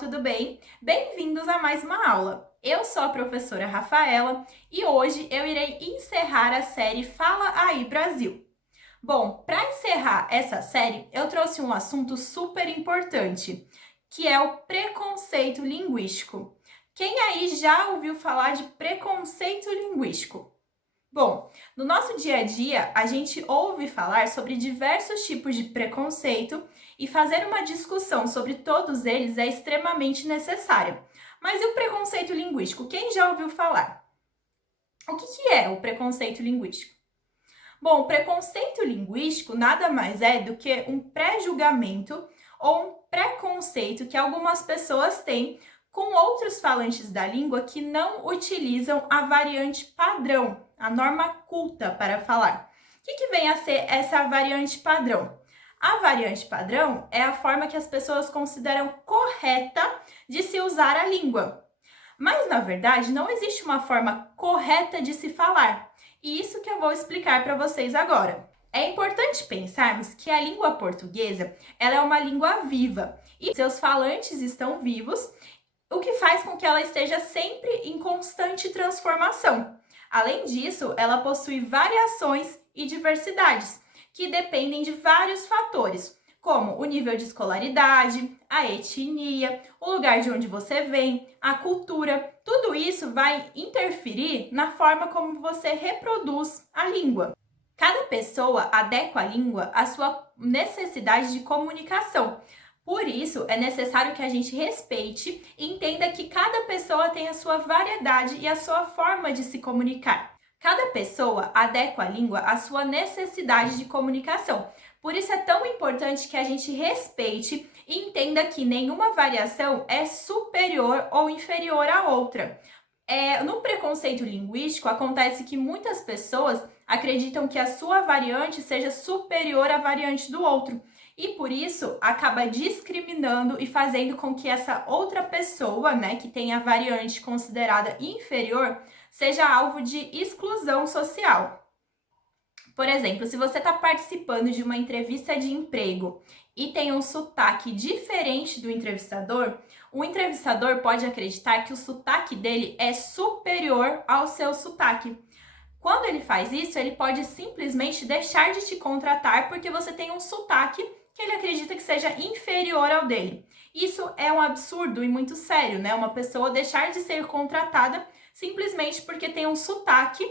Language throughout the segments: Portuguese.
tudo bem? Bem-vindos a mais uma aula. Eu sou a professora Rafaela e hoje eu irei encerrar a série Fala Aí Brasil. Bom, para encerrar essa série, eu trouxe um assunto super importante, que é o preconceito linguístico. Quem aí já ouviu falar de preconceito linguístico? Bom, no nosso dia a dia, a gente ouve falar sobre diversos tipos de preconceito e fazer uma discussão sobre todos eles é extremamente necessário. Mas e o preconceito linguístico? Quem já ouviu falar? O que é o preconceito linguístico? Bom, o preconceito linguístico nada mais é do que um pré-julgamento ou um preconceito que algumas pessoas têm com outros falantes da língua que não utilizam a variante padrão, a norma culta para falar. O que vem a ser essa variante padrão? A variante padrão é a forma que as pessoas consideram correta de se usar a língua. Mas, na verdade, não existe uma forma correta de se falar. E isso que eu vou explicar para vocês agora. É importante pensarmos que a língua portuguesa ela é uma língua viva e seus falantes estão vivos, o que faz com que ela esteja sempre em constante transformação. Além disso, ela possui variações e diversidades, que dependem de vários fatores, como o nível de escolaridade, a etnia, o lugar de onde você vem, a cultura. Tudo isso vai interferir na forma como você reproduz a língua. Cada pessoa adequa a língua à sua necessidade de comunicação. Por isso, é necessário que a gente respeite e entenda que cada pessoa tem a sua variedade e a sua forma de se comunicar. Cada pessoa adequa a língua à sua necessidade de comunicação. Por isso é tão importante que a gente respeite e entenda que nenhuma variação é superior ou inferior à outra. No preconceito linguístico, acontece que muitas pessoas acreditam que a sua variante seja superior à variante do outro. E por isso acaba discriminando e fazendo com que essa outra pessoa, que tem a variante considerada inferior, seja alvo de exclusão social. Por exemplo, se você está participando de uma entrevista de emprego e tem um sotaque diferente do entrevistador, o entrevistador pode acreditar que o sotaque dele é superior ao seu sotaque. Quando ele faz isso, ele pode simplesmente deixar de te contratar porque você tem um sotaque que ele acredita que seja inferior ao dele. Isso é um absurdo e muito sério, né? Uma pessoa deixar de ser contratada simplesmente porque tem um sotaque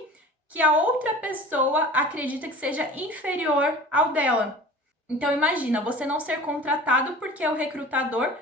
que a outra pessoa acredita que seja inferior ao dela. Então imagina, você não ser contratado porque o recrutador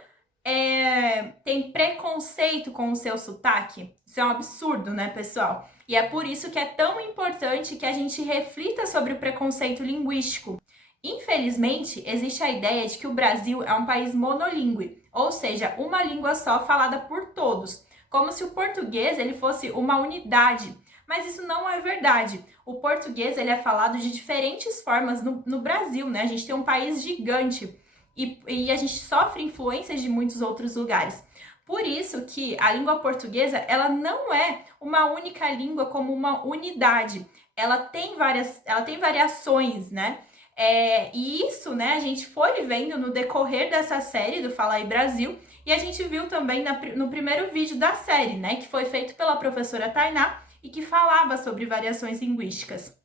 tem preconceito com o seu sotaque. Isso é um absurdo, né, pessoal? E é por isso que é tão importante que a gente reflita sobre o preconceito linguístico. Infelizmente, existe a ideia de que o Brasil é um país monolíngue, ou seja, uma língua só falada por todos, como se o português ele fosse uma unidade. Mas isso não é verdade. O português ele é falado de diferentes formas no Brasil, né? A gente tem um país gigante e a gente sofre influências de muitos outros lugares. Por isso que a língua portuguesa ela não é uma única língua como uma unidade. Ela tem variações, né? E isso, né, a gente foi vendo no decorrer dessa série do Fala Aí Brasil e a gente viu também no primeiro vídeo da série, né, que foi feito pela professora Tainá e que falava sobre variações linguísticas.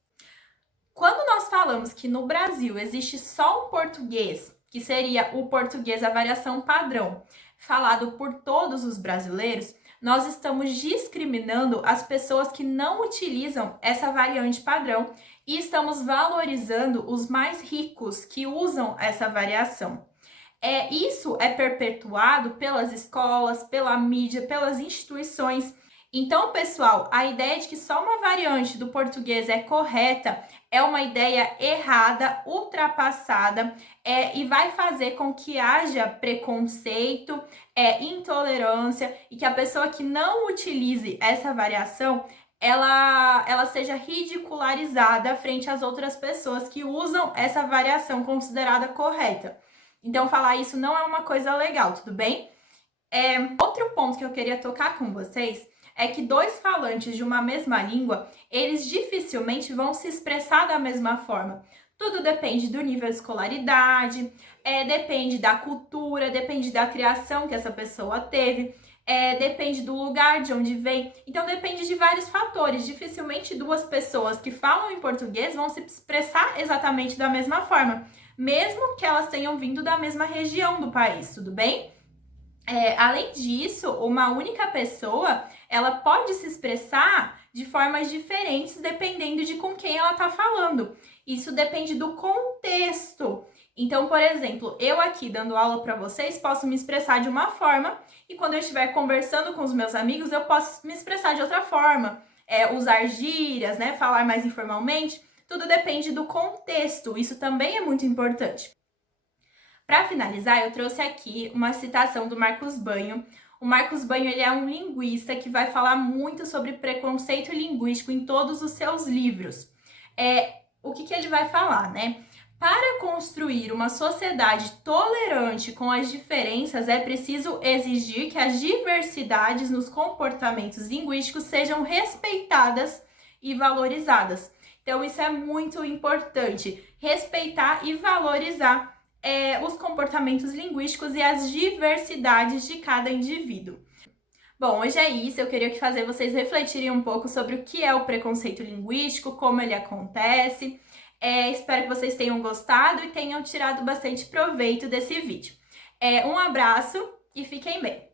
Quando nós falamos que no Brasil existe só um português, que seria o português a variação padrão, falado por todos os brasileiros, nós estamos discriminando as pessoas que não utilizam essa variante padrão e estamos valorizando os mais ricos que usam essa variação. Isso é perpetuado pelas escolas, pela mídia, pelas instituições. Então, pessoal, a ideia de que só uma variante do português é correta é uma ideia errada, ultrapassada, e vai fazer com que haja preconceito, intolerância e que a pessoa que não utilize essa variação ela seja ridicularizada frente às outras pessoas que usam essa variação considerada correta. Então, falar isso não é uma coisa legal, tudo bem? Outro ponto que eu queria tocar com vocês é que dois falantes de uma mesma língua, eles dificilmente vão se expressar da mesma forma. Tudo depende do nível de escolaridade, depende da cultura, depende da criação que essa pessoa teve, depende do lugar de onde vem. Então, depende de vários fatores. Dificilmente duas pessoas que falam em português vão se expressar exatamente da mesma forma, mesmo que elas tenham vindo da mesma região do país, tudo bem? Além disso, uma única pessoa, ela pode se expressar de formas diferentes dependendo de com quem ela está falando. Isso depende do contexto. Então, por exemplo, eu aqui dando aula para vocês posso me expressar de uma forma e quando eu estiver conversando com os meus amigos eu posso me expressar de outra forma, usar gírias, né, falar mais informalmente. Tudo depende do contexto. Isso também é muito importante. Para finalizar, eu trouxe aqui uma citação do Marcos Banho. O Marcos Banho, ele é um linguista que vai falar muito sobre preconceito linguístico em todos os seus livros. O que ele vai falar, né? Para construir uma sociedade tolerante com as diferenças, é preciso exigir que as diversidades nos comportamentos linguísticos sejam respeitadas e valorizadas. Então, isso é muito importante, respeitar e valorizar os comportamentos linguísticos e as diversidades de cada indivíduo. Bom, hoje é isso. Eu queria fazer vocês refletirem um pouco sobre o que é o preconceito linguístico, como ele acontece. Espero que vocês tenham gostado e tenham tirado bastante proveito desse vídeo. Um abraço e fiquem bem!